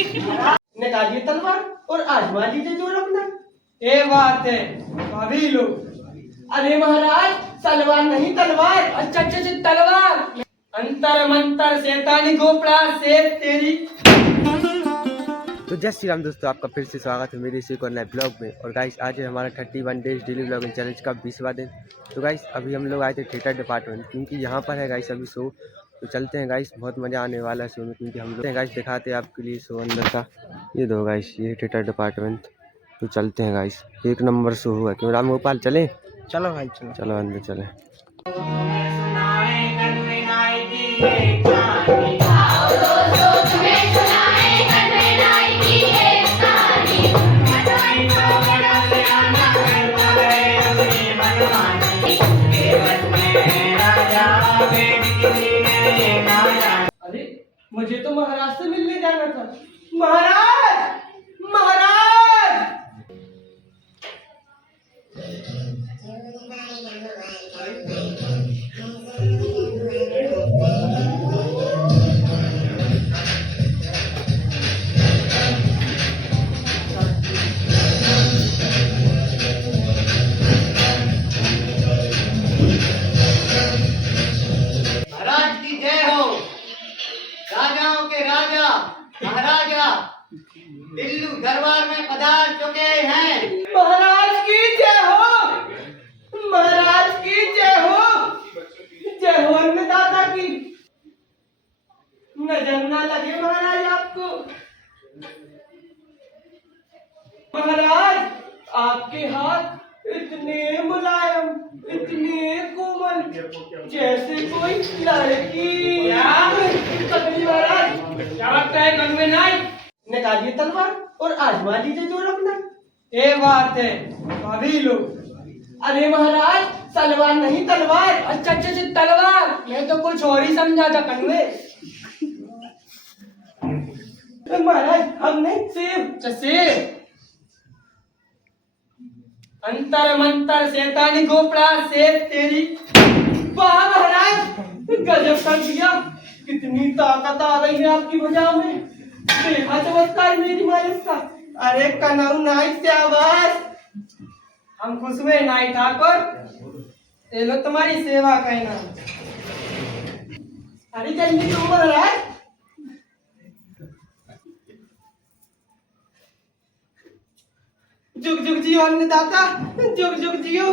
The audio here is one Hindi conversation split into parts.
निकालिए तलवार और आजमा लीजिए जोर अपना। ये बात है अभी लो। अरे महाराज सलवार नहीं तलवार। अच्छा अच्छा अच्छा तलवार। अंतर मंतर शैतानी गोपड़ा से तेरी। तो जय श्री राम दोस्तों, आपका फिर से स्वागत है मेरे इसी को नए ब्लॉग में। और गाइस आज है हमारा 31 डेज डेली ब्लॉगिंग चैलेंज का 20वां दिन। तो गाइस अभी हम लोग आए थे थिएटर डिपार्टमेंट, क्योंकि यहाँ पर है गाइस अभी शो। तो चलते हैं गाइस, बहुत मज़ा आने वाला है शो में, क्योंकि हम लोग गाइस दिखाते हैं आपके लिए शो अंदर का। ये दो गाइस, ये थिएटर डिपार्टमेंट। तो चलते हैं गाइस, एक नंबर शो हुआ। क्यों राम गोपाल चले? चलो भाई चलो चलो अंदर चले। अरे मुझे तो महाराज से मिलने जाना था। महाराज महाराज। महाराज की जय हो। राजाओं के राजा महाराजा दिल्लू दरबार में पधार चुके हैं। महाराज की जय हो। महाराज की जय हो। जय हो अन्नदाता की। नजर ना लगे महाराज आपको। महाराज आपके हाथ इतने मुलायम, इतने कोमल, जैसे कोई लड़की। महाराज क्या लगता है कन्वे नाई? निकालिए तलवार और आजमा लीजिए जोर अपना। ये बात है अभी लो। अरे महाराज सलवार नहीं तलवार। अच्छा अच्छा अच्छा तलवार। मैं तो कुछ और ही समझा था कन्वे। महाराज हम नहीं सेब। अच्छा सेब। अंतर मंतर शैतानी गोपड़ा से तेरी। वाह महाराज गजब कर दिया। कितनी ताकत आ रही है आपकी भुजाओं में। देखा चमत्कार मेरी मालिश का। अरे कनऊ नाई से आवाज। हम खुश हुए नाई ठाकुर। ये लो तुम्हारी सेवा कहना। अरे जल्दी तो महाराज। जुग जुग जियो अन्नदाता, जुग जुग जियो।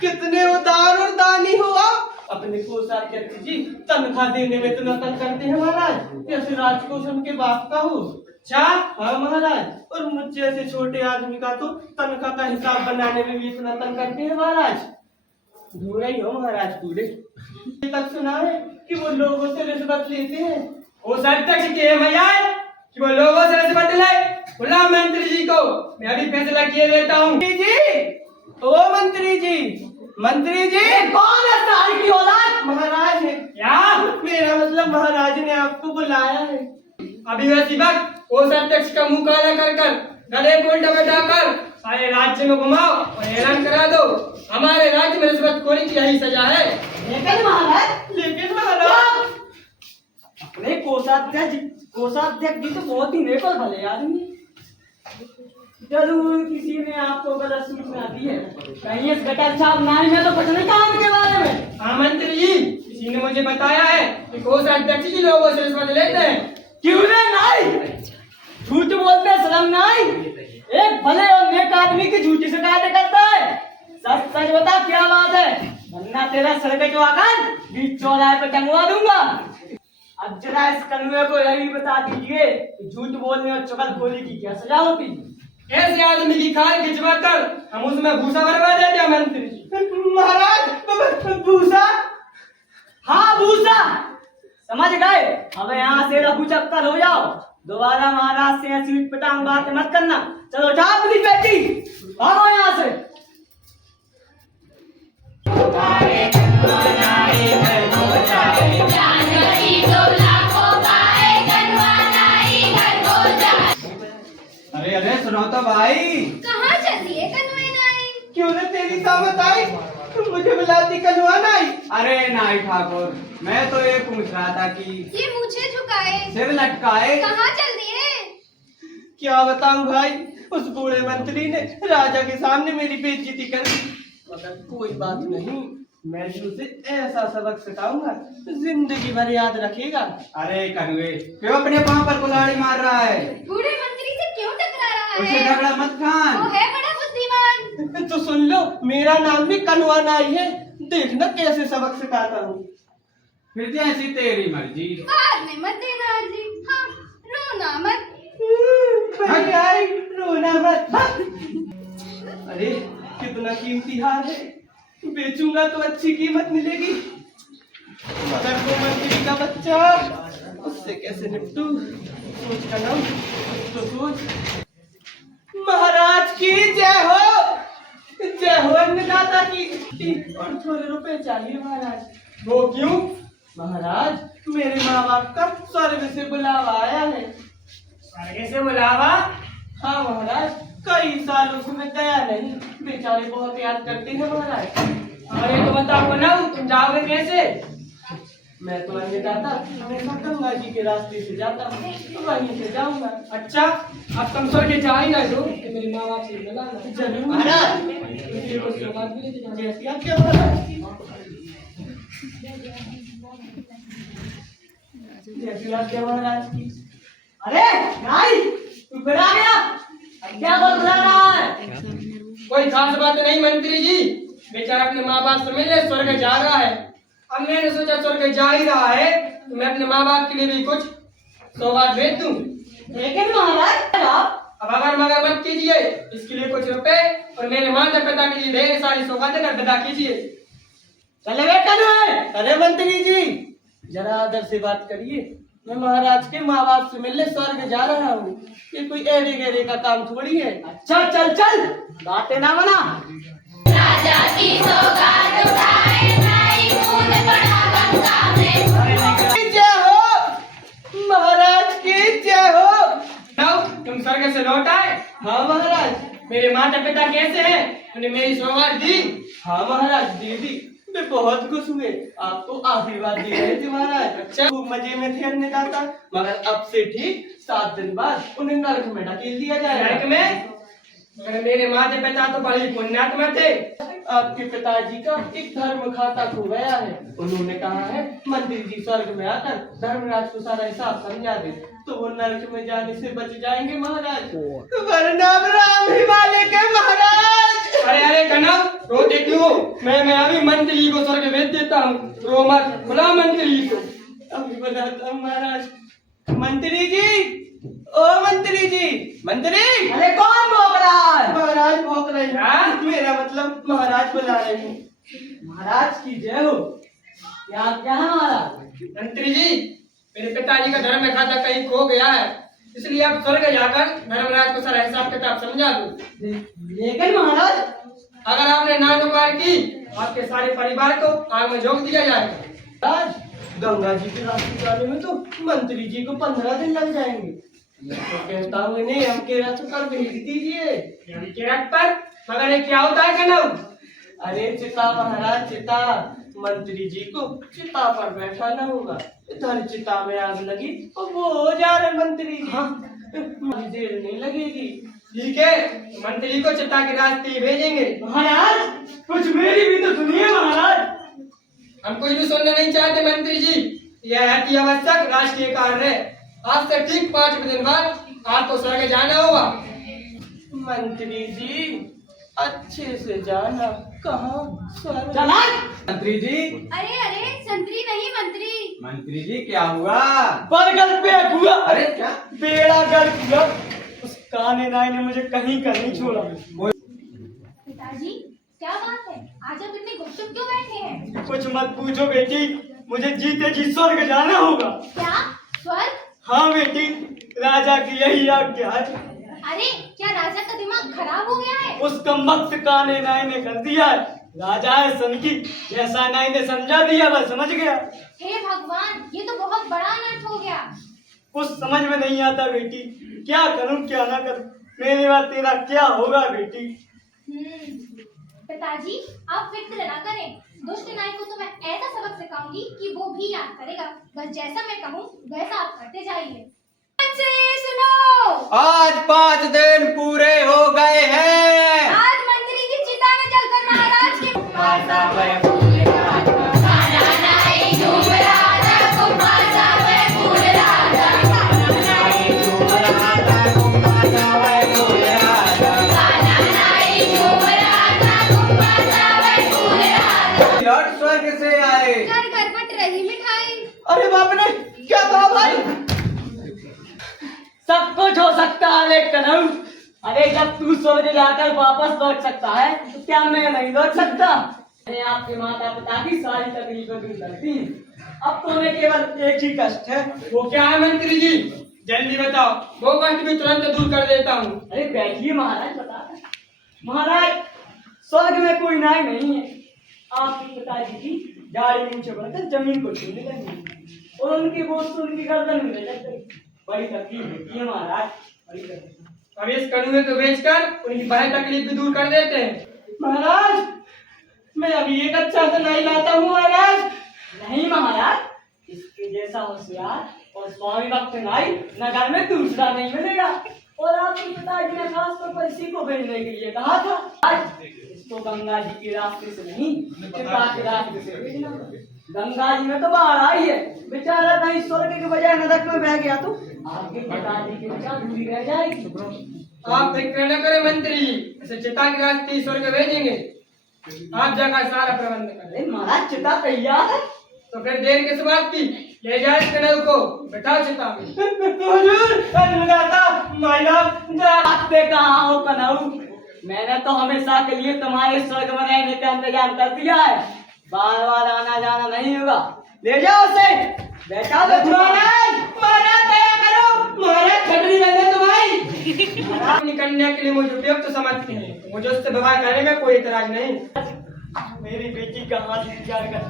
कितने उदार और दानी हो आप। अपने कोषाध्यक्ष जी तनख्वाह देने में तो नकल करते हैं महाराज। जैसे राजकोष उनके बाप का हो। अच्छा हाँ महाराज। और मुझ जैसे छोटे आदमी का तो तनख्वाह का हिसाब बनाने में भी इतना तन करते हैं महाराज। धूरे ही हो महाराज पूरे। ये तक सुना है कि वो लोगों से रिश्वत लेते हैं। कोषाध्यक्ष के भैया कि वो लोगों से रिश्वत ले। बुला मंत्री जी को, मैं अभी फैसला किए देता हूँ। जी ओ मंत्री जी। मंत्री जी कौन है सारी की औलाद? महाराज है। क्या? मेरा मतलब महाराज ने आपको बुलाया है। अभी वैसी वक्त कोषाध्यक्ष का मुंह काला कर कर गले को उल्टा बैठाकर सारे राज्य में घुमाओ और ऐलान करा दो हमारे राज्य में रिश्वतखोरी की यही सजा है। लेकिन महाराज अपने कोषाध्यक्ष जी तो बहुत ही नेक और भले आदमी। जरूर किसी ने आपको गलत सूचना दी है। कहीं इस गटर छाप नाई में तो कुछ नहीं कहा उनके बारे में। हाँ मंत्री जी, किसी ने मुझे बताया है कि कोषाध्यक्ष जी लोगों से रिश्वत लेते हैं। क्यों रे नाई? झूठ बोलते हैं शर्म नाई। एक भले और नेक आदमी की झूठी शिकायत करता है। सच सच बता क्या बात है, वरना तेरा सर कटवाकर बीच चौराहे पे टंगवा दूंगा। अब जरा इस कन्वे को यही बता दीजिए कि झूठ बोलने और चुगलखोरी की क्या सजा होती। ऐसे आदमी की खाल खिंचवा कर हम उसमें भूसा भरवा देते हैं मंत्री। महाराज भूसा? हाँ भूसा। समझ गए? अब यहाँ से रघु चक्कर हो जाओ। दोबारा महाराज से ऐसी पटांग बात मत करना। चलो उठा अपनी बेटी, भागो यहाँ से। अरे अरे सुनो तो भाई। कहाँ चली है कन्वे नाई? क्यों न तेरी सामत आई? तुम मुझे बुलाती कन्वा नाई। अरे नाई ठाकुर, मैं तो ये पूछ रहा था कि ये मुझे झुकाए सिर लटकाए कहाँ चल दिए? क्या बताऊं भाई, उस बूढ़े मंत्री ने राजा के सामने मेरी बेइज्जती कर दी। मगर कोई बात नहीं, मैं भी उसे ऐसा सबक सिखाऊंगा जिंदगी भर याद रखेगा। अरे कनुए, क्यों अपने पाँव पर कुल्हाड़ी मार रहा है? बूढ़े मंत्री से क्यों टकरा रहा उसे है? झगड़ा मत खान। वो है बड़ा बुद्धिमान। तो सुन लो, मेरा नाम भी कनवा नाई है। देखना कैसे सबक सिखाता हूँ। फिर जैसी तेरी मर्जी। बाद में मत देना अर्जी। हाँ, रोना मत। भाई रोना मत। अरे कितना कीमती हार है, बेचूंगा तो अच्छी कीमत मिलेगी। मगर वो मंत्री का बच्चा, उससे कैसे निपटू? सोच का नाम तो सोच। महाराज की जय हो, जय हो अन्नदाता की। और थोड़े रुपए चाहिए महाराज। वो क्यों? महाराज, मेरे माँ बाप का स्वर्ग से बुलावा आया है। स्वर्ग से बुलावा? हाँ महाराज, कई सालों से मैं गया नहीं, बेचारे बहुत याद करते हैं महाराज। अरे तो बताओ ना, तुम जाओगे कैसे? मैं तो अन्नदाता हमेशा गंगा जी के रास्ते से जाता हूँ, तो वहीं से जाऊंगा। अच्छा, अब तुम स्वर्ग जा ही ना दो कि मेरे माँ बाप से मिलाना। जरूर महाराज। जैसी आप क्या महाराज, जैसी आप क्या महाराज की। अरे भाई, तू फिर आ गया? अब क्या बोल रहा है? कोई खास बात नहीं मंत्री जी, बेचारा अपने माँ बाप से मिलने स्वर्ग जा रहा है। अब मैंने सोचा स्वर्ग जा ही रहा है तो मैं अपने माँ बाप के लिए भी कुछ सौगात भेज दूं। लेकिन महाराज, अब अगर मगर मत कीजिए, इसके लिए कुछ रुपए और मेरे माता पिता के लिए ढेर सारी सौगातें कर विदा कीजिए। चले बेटा। अरे मंत्री जी, जरा आदर से बात करिए। मैं महाराज के माँ बाप से मिलने स्वर्ग जा रहा हूँ, ये कोई एड़े गेड़े का काम थोड़ी है। अच्छा चल चल, बातें ना बना। राजा की सौगात उठाए, नाई कूद पड़ा गंगा में। जय हो महाराज की जय हो। तुम स्वर्ग से लौट आए? हाँ महाराज। मेरे माता पिता कैसे हैं? उन्हें मेरी सौगात दी? हाँ महाराज, दीदी मैं बहुत खुश हुए, आपको आशीर्वाद दे रहे थे महाराज। अच्छा। खूब मजे में थे अन्नदाता, मगर अब से ठीक 7 दिन बाद उन्हें नरक में ढकेल दिया जाएगा। नरक में? मगर मेरे माता पिता तो बड़े पुण्यात्मा थे। आपके पिताजी का एक धर्म खाता खो गया है। उन्होंने कहा है मंत्री जी स्वर्ग में आकर धर्मराज को सारा हिसाब समझा दे, तो वो नरक में जाने से बच जाएंगे महाराज, वरना राम ही वाले के महाराज। अरे अरे कनव, रोते क्यों? मैं अभी मंत्री को स्वर्ग भेज देता हूँ, रो मत, बुला मंत्री को। अभी बताता हूँ महाराज। मंत्री जी, ओ मंत्री जी, मंत्री। अरे कौन भोग रहा है? महाराज भौंक रहे हैं। हाँ? मेरा मतलब महाराज बुला रहे हैं। महाराज की जय हो। क्या क्या है महाराज? मंत्री जी, मेरे पिताजी का धर्म खाता कहीं खो गया है, इसलिए आप स्वर्ग जाकर धर्मराज को सारा हिसाब किताब समझा दो। लेकिन महाराज, अगर आपने ना नुकार की, आपके सारे परिवार को आग में झोंक दिया जाएगा। आज गंगा जी के रास्ते जाने में तो मंत्री जी को 15 दिन लग जाएंगे। मैं तो कहता हूँ इन्हें हम के रथ पर भेज दीजिए। के रथ पर? मगर ये क्या होता है कनव? अरे चिता महाराज, चिता। मंत्री जी को चिता पर बैठाना होगा। इधर चिता में आग लगी और वो हो जा रहे मंत्री जी। मुझे देर नहीं लगेगी। ठीक है, तो मंत्री को चिता के रास्ते भेजेंगे। महाराज कुछ मेरी भी तो सुनिए महाराज। हम कुछ भी सुनना नहीं चाहते मंत्री जी, यह अति आवश्यक राष्ट्रीय कार्य है। आज से ठीक 5 दिन बाद आपको स्वर्ग जाना होगा। मंत्री जी अच्छे से जाना, कहाँ स्वर्ग? चला मंत्री जी। अरे अरे, संतरी नहीं मंत्री। मंत्री जी क्या हुआ? बरगद पे हुआ। अरे क्या? बेड़ा गर्क हुआ। उस काने नाई ने मुझे कहीं का नहीं छोड़ा। पिताजी, क्या बात है? आज आप इतने गुपचुप क्यों बैठे हैं? कुछ मत पूछो बेटी, मुझे जीते जी स्वर्ग जाना होगा। क्या? स्वर्ग? हाँ बेटी, राजा की यही आज्ञा है। अरे, क्या राजा का दिमाग खराब हो गया है? उस कमबख्त काने नाई ने कर दिया है। राजा है सन की, जैसा नाई ने समझा दिया वह समझ गया। हे भगवान, ये तो बहुत बड़ा अनर्थ हो गया। कुछ समझ में नहीं आता बेटी, क्या करूं क्या ना करूं। मेरे बाद तेरा क्या होगा बेटी? पिताजी, आप फिक्र ना करें। दुष्ट नाई को तो मैं ऐसा सबक सिखाऊंगी कि वो भी याद करेगा। बस जैसा मैं कहूँ वैसा आप करते जाइए। से सुनो, आज 5 दिन पूरे हो गए हैं। आज मंत्री की चिता में चलकर महाराज के लौट स्वर्ग से आए। घर घर बट रही मिठाई। अरे बाप रे, क्या कहा भाई? सब कुछ हो सकता है लेकिन अरे जब तू स्वर्ग जाकर वापस लौट सकता है तो क्या मैं नहीं लौट सकता? मैंने आपके माता पिता की सारी तकलीफें दूर कर दी। अब तो मैं केवल एक ही कष्ट है। वो क्या है मंत्री जी? जल्दी बताओ, वो कष्ट भी तुरंत दूर कर देता हूँ। अरे बैठिए महाराज, बता। महाराज, स्वर्ग में कोई नाई नहीं है। आपके पिताजी की गाड़ी नीचे बढ़कर जमीन को छूने लगी और उनकी बोझ से उनकी गर्दन में लग गई। बड़ी तकलीफ होती है महाराज, बड़ी तकलीफ। अब इस कड़ुए को बेचकर उनकी बड़ी तकलीफ भी दूर कर देते हैं। महाराज, मैं अभी एक अच्छा से नहीं लाता हूँ महाराज। नहीं महाराज, इसके जैसा होशियार और स्वामी भक्त नाई नगर में दूसरा नहीं मिलेगा। और आपके पिताजी ने खास तौर पर इसी को भेजने के लिए कहा था। आज इसको गंगा जी के रास्ते से नहीं, पिता के रास्ते से भेजना। गंगा जी में तो बाढ़ आई है, बेचारा कहीं स्वर्ग के बजाय नरक में बह गया तो आपके पिताजी की बचा दूरी रह जाएगी। आप फिक्र न करें मंत्री जी, इसे चिता के रास्ते ईश्वर को भेजेंगे। आप जगह सारा प्रबंध करें। अरे महाराज, चिता तैयार है। तो फिर देर किस बात की? ले जाए इस कड़ुए को, बैठाओ चिता में। आते कहाँ हो कन्हऊ? मैंने तो हमेशा के लिए तुम्हारे स्वर्ग में रहने का इंतजाम कर दिया है। बार बार आना जाना नहीं होगा। ले जाओ उसे, बैठा दो। महाराज दया करो, महाराज खटरी रहने तो भाई। अपनी कन्या के लिए मुझे उपयुक्त समझते हैं, तो मुझे उससे विवाह करने में कोई इतराज नहीं। मेरी बेटी का हाथ विचार कर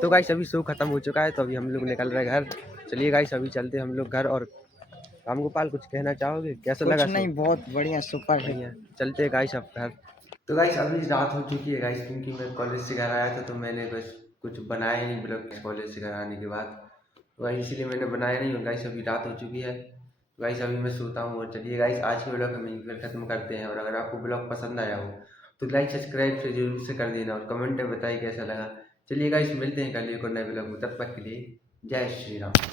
तो गाइस अभी शो खत्म हो चुका है, तो अभी हम लोग निकल रहे हैं घर। चलिए गाइस अभी चलते हैं हम लोग घर। और रामगोपाल कुछ कहना चाहोगे? कैसा लगा? नहीं, बहुत बढ़िया, सुपर है। बढ़िया। चलते हैं गाइस अब घर। तो गाइस अभी रात हो चुकी है गाइस, क्योंकि मैं कॉलेज से घर आया था तो मैंने बस कुछ बनाया ही नहीं ब्लॉग कॉलेज से घर आने के बाद। तो गाइस इसलिए मैंने बनाया नहीं। और गाइस अभी रात हो चुकी है, तो गाइस अभी मैं सोता हूँ। और चलिए गाइस आज के ब्लॉग हम यहीं पर खत्म करते हैं। और अगर आपको ब्लॉग पसंद आया हो तो लाइक सब्सक्राइब से जरूर से कर देना और कमेंट में बताइए कैसा लगा। चलिए गाइस मिलते हैं कल एक और नए ब्लॉग में, तब तक के लिए जय श्री राम।